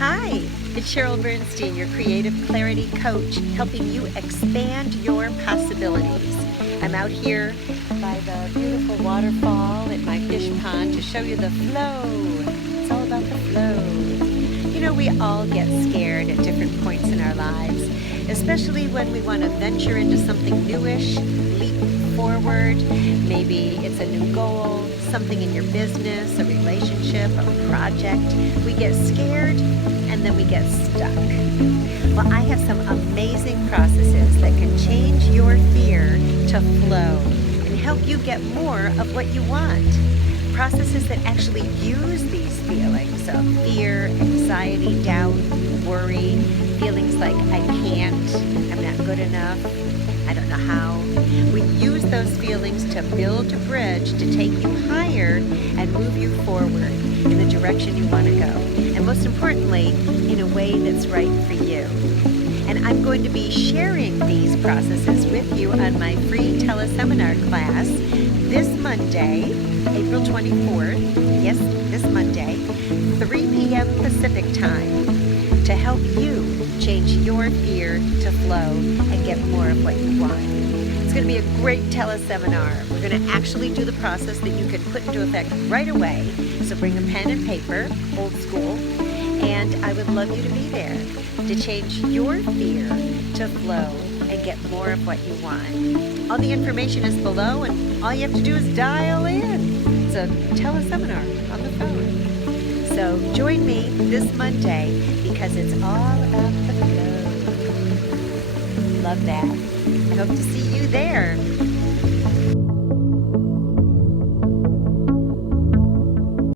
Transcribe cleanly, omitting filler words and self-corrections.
Hi, it's Cheryl Bernstein, your creative clarity coach, helping you expand your possibilities. I'm out here by the beautiful waterfall at my fish pond to show you the flow. It's all about the flow. You know, we all get scared at different points in our lives, especially when we want to venture into something newish, leap forward. Maybe it's a new goal, something in your business, a relationship, a project. We get scared and then we get stuck. Well, I have some amazing processes that can change your fear to flow and help you get more of what you want. Processes that actually use these feelings of fear, anxiety, doubt, worry, feelings like I can't, I'm not good enough, I don't know how. We use those feelings to build a bridge to take you higher and move you forward in the direction you want to go. And most importantly, in a way that's right for you. And I'm going to be sharing these processes with you on my free teleseminar class this Monday, April 24th. Yes, this Monday, 3 p.m. Pacific time, to help you change your fear to flow and get more of what you want. It's going to be a great teleseminar. We're going to actually do the process that you can put into effect right away. So bring a pen and paper, old school, and I would love you to be there to change your fear to flow and get more of what you want. All the information is below, and all you have to do is dial in. It's a teleseminar on the phone. So join me this Monday because it's all about the flow. Love that. I hope to see you there.